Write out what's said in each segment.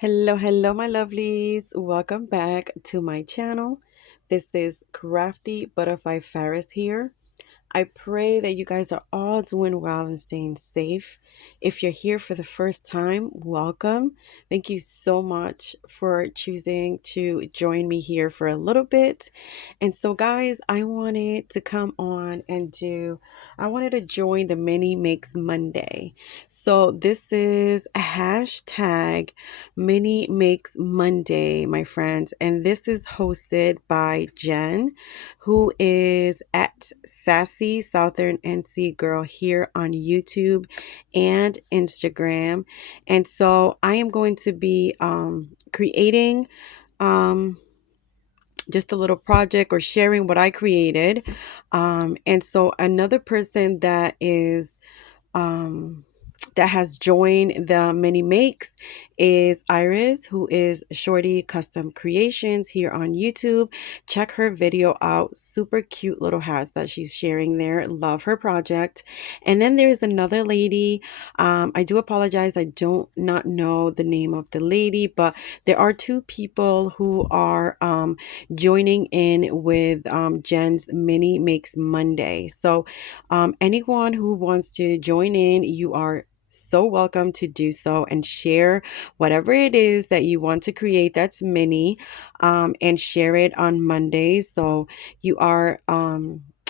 Hello, my lovelies. Welcome back to my channel. This is Crafty Butterfly Ferris here. I pray that you guys are all doing well and staying safe. If you're here for the first time, welcome. Thank you so much for choosing to join me here for a little bit. And so, guys, I wanted to come on and I wanted to join the Mini Makes Monday. So, this is a hashtag Mini Makes Monday, my friends. And this is hosted by Jenn, who is at Sassy Southern NC Girl here on YouTube and Instagram. And so I am going to be creating um, just a little project or sharing what I created. And so another person um, that has joined the mini makes is Iris, who is Shorty Custom Creations here on YouTube. Check her video out. Super cute little hats that she's sharing there. Love her project. And then there's another lady. I do apologize. I don't not know the name of the lady, but there are two people who are joining in with Jen's Mini Makes Monday. So anyone who wants to join in, you are so welcome to do so and share whatever it is that you want to create that's mini, and share it on Mondays. So you are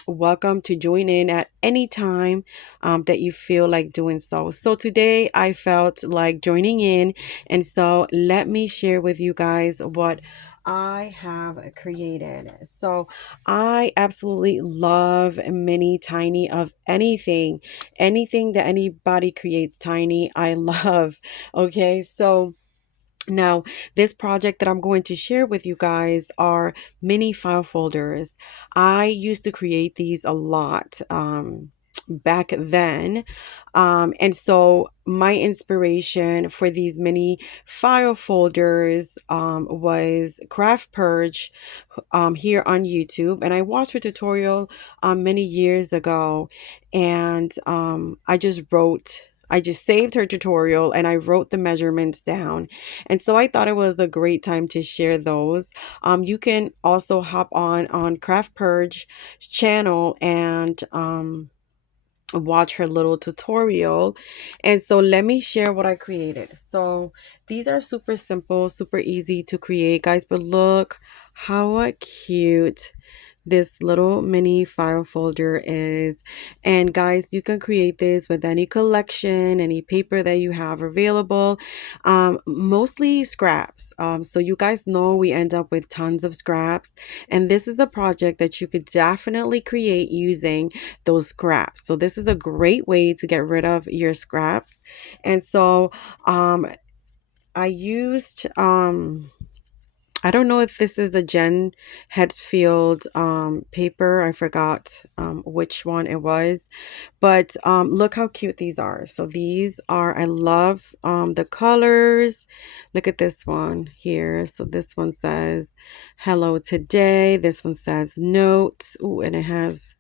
welcome to join in at any time that you feel like doing so. So today I felt like joining in, and so let me share with you guys what I have created. So I absolutely love mini tiny of anything that anybody creates tiny. I love. Okay, so now, this project that I'm going to share with you guys are mini file folders. I used to create these a lot back then. And so my inspiration for these mini file folders was Craft Purge here on YouTube. And I watched a tutorial many years ago, and I just saved her tutorial and I wrote the measurements down. And so I thought it was a great time to share those. You can also hop on Craft Purge channel and watch her little tutorial. And so let me share what I created. So these are super simple, super easy to create, guys, but look how cute this little mini file folder is. And guys, you can create this with any collection, any paper that you have available, mostly scraps. So you guys know we end up with tons of scraps, and this is a project that you could definitely create using those scraps. So this is a great way to get rid of your scraps. And so I used I don't know if this is a Jen Headsfield paper. I forgot which one it was, but look how cute these are. So these are, I love the colors. Look at this one here. So this one says hello today. This one says notes. Ooh, and it has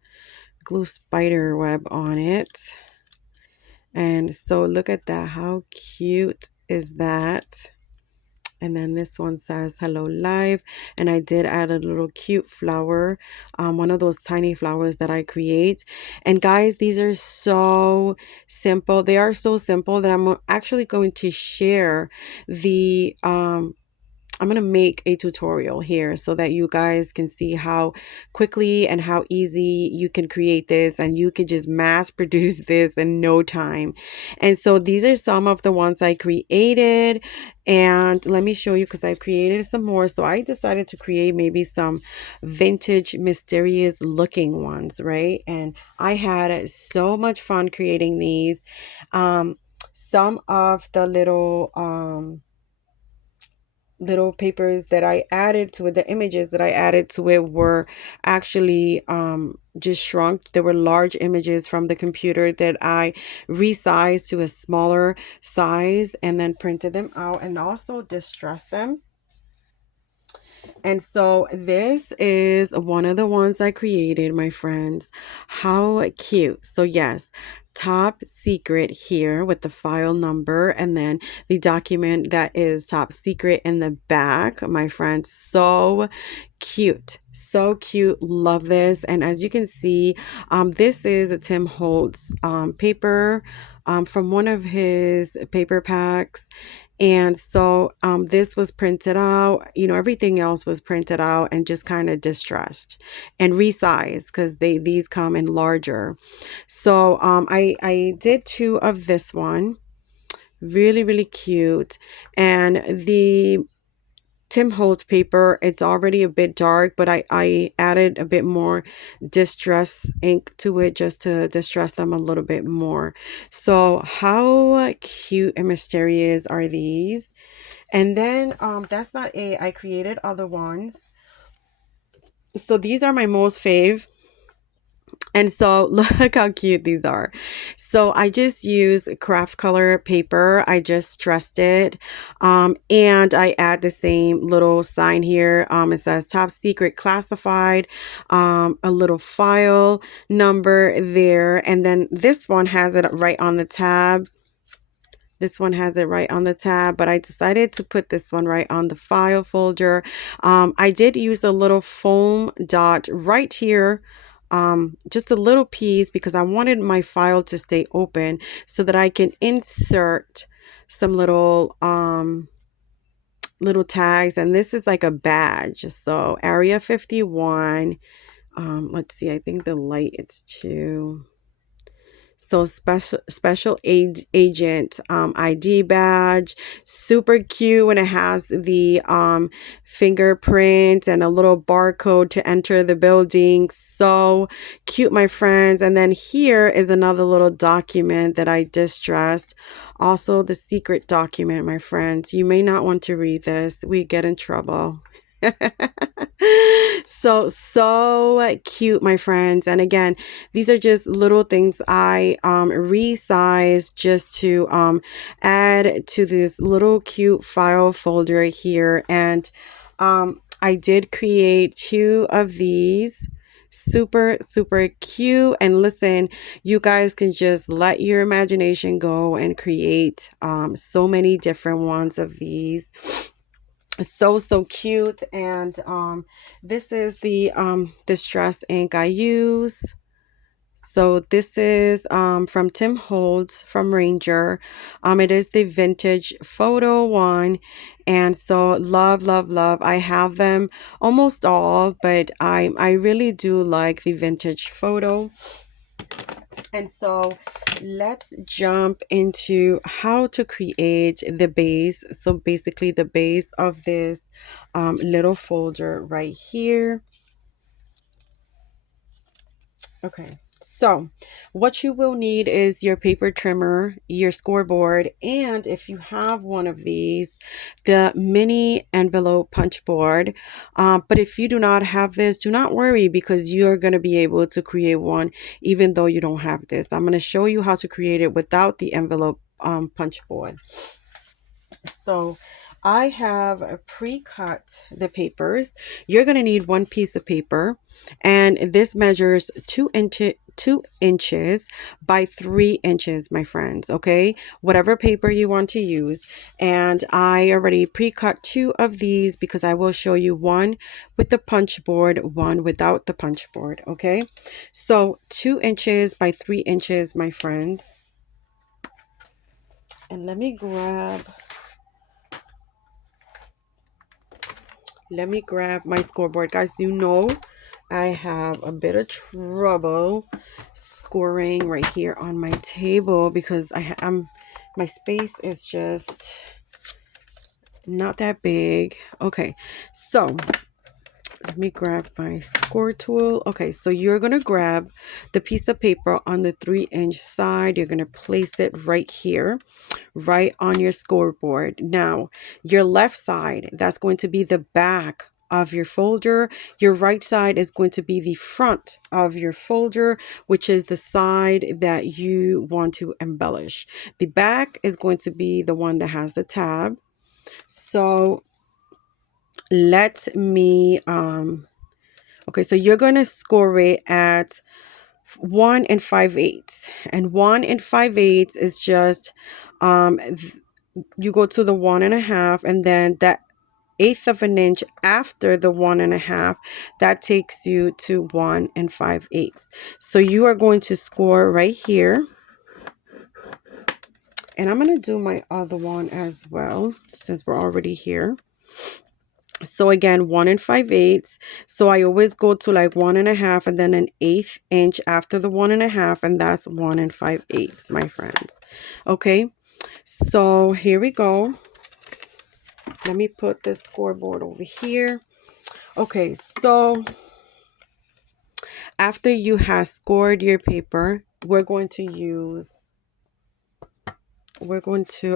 glue spider web on it. And so look at that. How cute is that? And then this one says hello live, and I did add a little cute flower, one of those tiny flowers that I create. And guys, these are so simple. They are so simple that I'm actually going to share the I'm going to make a tutorial here so that you guys can see how quickly and how easy you can create this, and you can just mass produce this in no time. And so these are some of the ones I created, and let me show you because I've created some more. So I decided to create maybe some vintage mysterious looking ones, right? And I had so much fun creating these. Some of the little papers that I added to it, the images that I added to it were actually just shrunk. There were large images from the computer that I resized to a smaller size and then printed them out and also distressed them. And so this is one of the ones I created, my friends. How cute. So yes, top secret here with the file number, and then the document that is top secret in the back, my friends. So cute, so cute. Love this. And as you can see, this is a Tim Holtz paper from one of his paper packs. And so this was printed out, you know, everything else was printed out and just kind of distressed and resized because these come in larger. So I did two of this one. Really, really cute. And the Tim Holtz paper, it's already a bit dark, but I added a bit more distress ink to it just to distress them a little bit more. So how cute and mysterious are these? And then that's not it. I created other ones. So these are my most fave. And so look how cute these are. So I just use craft color paper. I just stressed it. And I add the same little sign here. It says top secret classified, a little file number there. And then this one has it right on the tab. This one has it right on the tab, but I decided to put this one right on the file folder. I did use a little foam dot right here, just a little piece because I wanted my file to stay open so that I can insert some little tags. And this is like a badge. So Area 51. Let's see, I think the light is too. So special agent ID badge, super cute when it has the fingerprint and a little barcode to enter the building. So cute, my friends. And then here is another little document that I distressed. Also the secret document, my friends. You may not want to read this. We get in trouble. So cute, my friends. And again, these are just little things I resized just to add to this little cute file folder here. And I did create two of these. Super cute. And listen, you guys can just let your imagination go and create so many different ones of these. So cute. And this is the distress ink I use. So this is from Tim Holtz from Ranger. It is the vintage photo one. And so love. I have them almost all, but I really do like the vintage photo. And so let's jump into how to create the base. So basically the base of this little folder right here. Okay, so what you will need is your paper trimmer, your scoreboard, and if you have one of these, the mini envelope punch board. But if you do not have this, do not worry because you're going to be able to create one even though you don't have this. I'm going to show you how to create it without the envelope punch board. So I have pre-cut the papers. You're going to need one piece of paper, and this measures 2 inches by 3 inches, my friends. Okay, whatever paper you want to use. And I already pre-cut 2 of these because I will show you one with the punch board, one without the punch board. Okay, so 2 inches by 3 inches, my friends. And let me grab my scoreboard. Guys, you know I have a bit of trouble scoring right here on my table because my space is just not that big. Okay, so let me grab my score tool. Okay, so you're going to grab the piece of paper on the 3-inch side. You're going to place it right here, right on your scoreboard. Now, your left side, that's going to be the back of your folder. Your right side is going to be the front of your folder, which is the side that you want to embellish. The back is going to be the one that has the tab. So let me okay, so you're going to score it at 1 5/8, and 1 5/8 is just you go to the 1.5, and then that eighth of an inch after the 1.5, that takes you to 1 5/8. So you are going to score right here, and I'm going to do my other one as well since we're already here. So again, 1 5/8. So I always go to like 1.5 and then an eighth inch after the 1.5, and that's 1 5/8, my friends. Okay, so here we go. Let me put this scoreboard over here. Okay, so after you have scored your paper, we're going to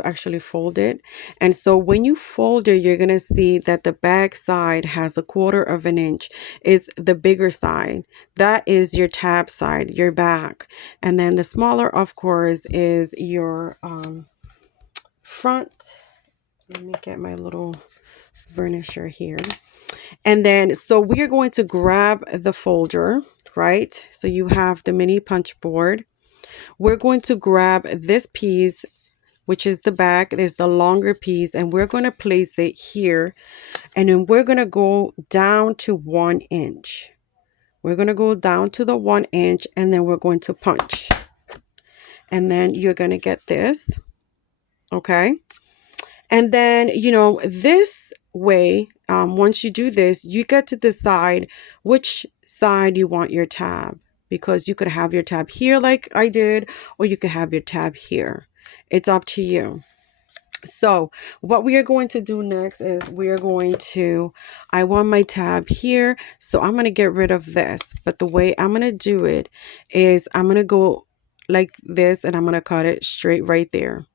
actually fold it. And so when you fold it, you're going to see that the back side has 1/4 of an inch, is the bigger side. That is your tab side, your back. And then the smaller, of course, is your front. Let me get my little varnisher here. And then, so we are going to grab the folder, right? So you have the mini punch board. We're going to grab this piece, which is the back. There's the longer piece, and we're going to place it here. And then we're going to go down to 1 inch. We're going to go down to the 1 inch, and then we're going to punch. And then you're going to get this. Okay. And then, this way, once you do this, you get to decide which side you want your tab, because you could have your tab here like I did, or you could have your tab here. It's up to you. So what we are going to do next is I want my tab here. So I'm going to get rid of this. But the way I'm going to do it is I'm going to go like this, and I'm going to cut it straight right there.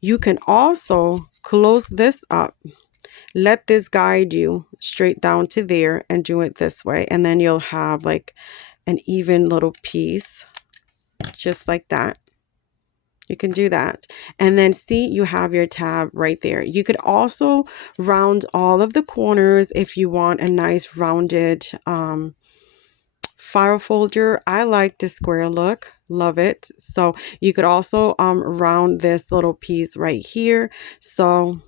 You can also close this up, let this guide you straight down to there, and do it this way. And then you'll have like an even little piece, just like that. You can do that. And then see, you have your tab right there. You could also round all of the corners if you want a nice rounded file folder. I like the square look, love it. So you could also round this little piece right here. So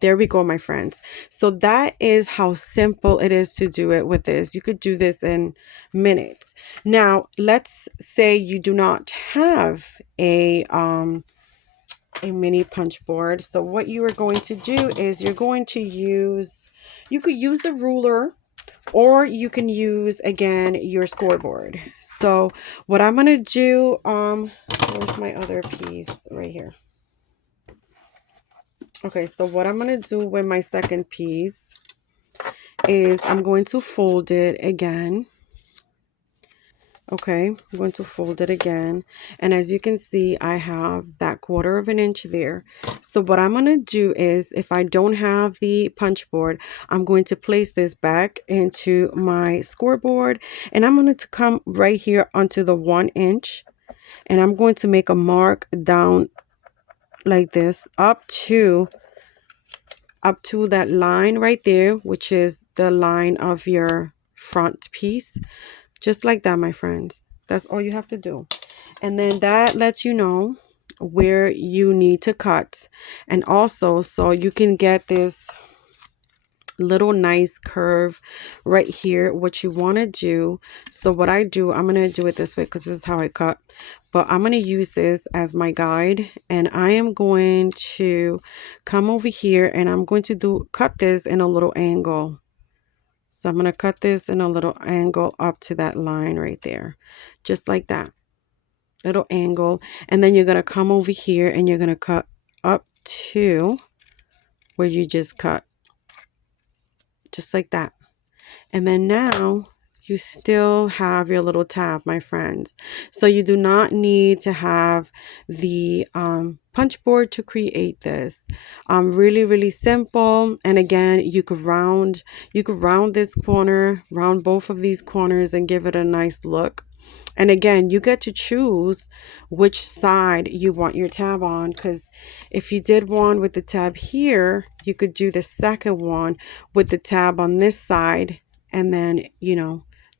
there we go, my friends. So that is how simple it is to do it with this. You could do this in minutes. Now let's say you do not have a mini punch board. So what you are going to do is you could use the ruler, or you can use, again, your scoreboard. So what I'm going to do, where's my other piece? Right here. Okay, so what I'm going to do with my second piece is I'm going to fold it again. Okay, I'm going to fold it again. And as you can see, I have that 1/4 of an inch there. So what I'm going to do is, if I don't have the punch board, I'm going to place this back into my scoreboard. And I'm going to come right here onto the 1 inch. And I'm going to make a mark down like this up to that line right there, which is the line of your front piece. Just like that, my friends. That's all you have to do. And then that lets you know where you need to cut. And also, so you can get this little nice curve right here, what you want to do. So what I do, I'm going to do it this way because this is how I cut. But I'm going to use this as my guide, and I am going to come over here, and I'm going to cut this in a little angle. So I'm going to cut this in a little angle up to that line right there, just like that little angle. And then you're going to come over here, and you're going to cut up to where you just cut, just like that. And then now you still have your little tab, my friends. So you do not need to have the punch board to create this. Really, really simple. And again, you could round this corner, round both of these corners, and give it a nice look. And again, you get to choose which side you want your tab on, because if you did one with the tab here, you could do the second one with the tab on this side, and then,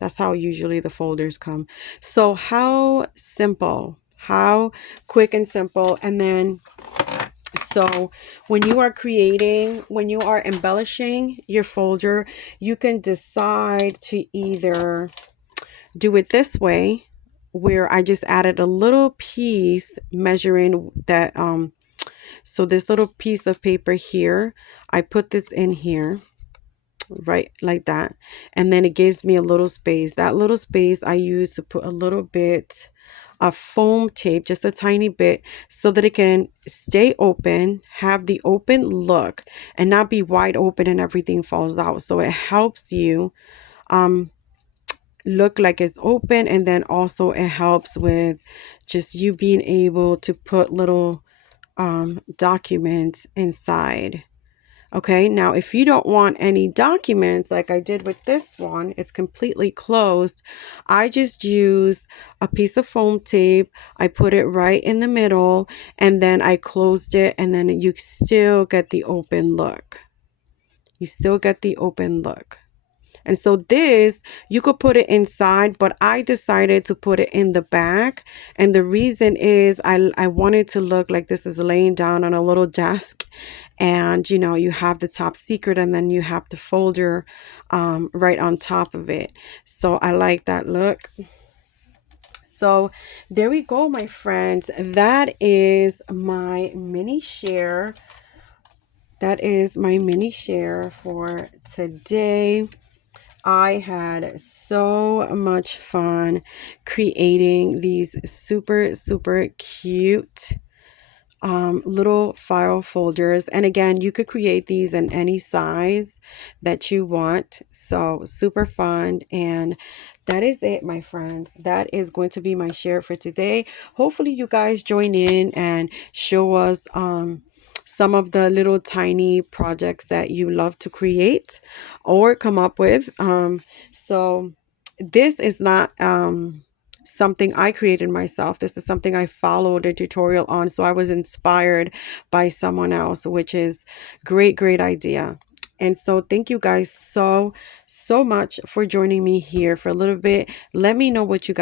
That's how usually the folders come. So how simple, how quick and simple. And then so when you are creating, when you are embellishing your folder, you can decide to either do it this way, where I just added a little piece measuring that, so this little piece of paper here, I put this in here, right, like that. And then it gives me a little space. That little space I use to put a little bit of foam tape, just a tiny bit, so that it can stay open, have the open look, and not be wide open and everything falls out. So it helps you look like it's open, and then also it helps with just you being able to put little documents inside. Okay, now if you don't want any documents like I did with this one, it's completely closed. I just use a piece of foam tape. I put it right in the middle, and then I closed it, and then you still get the open look. You still get the open look. And so this, you could put it inside, but I decided to put it in the back. And the reason is I wanted to look like this is laying down on a little desk. And, you know, you have the top secret, and then you have the folder right on top of it. So I like that look. So there we go, my friends. That is my mini share. That is my mini share for today. I had so much fun creating these super, super cute little file folders. And again, you could create these in any size that you want. So super fun. And that is it, my friends. That is going to be my share for today. Hopefully you guys join in and show us some of the little tiny projects that you love to create or come up with. So this is not something I created myself. This is something I followed a tutorial on. So I was inspired by someone else, which is great, great idea. And so thank you guys so much for joining me here for a little bit. Let me know what you guys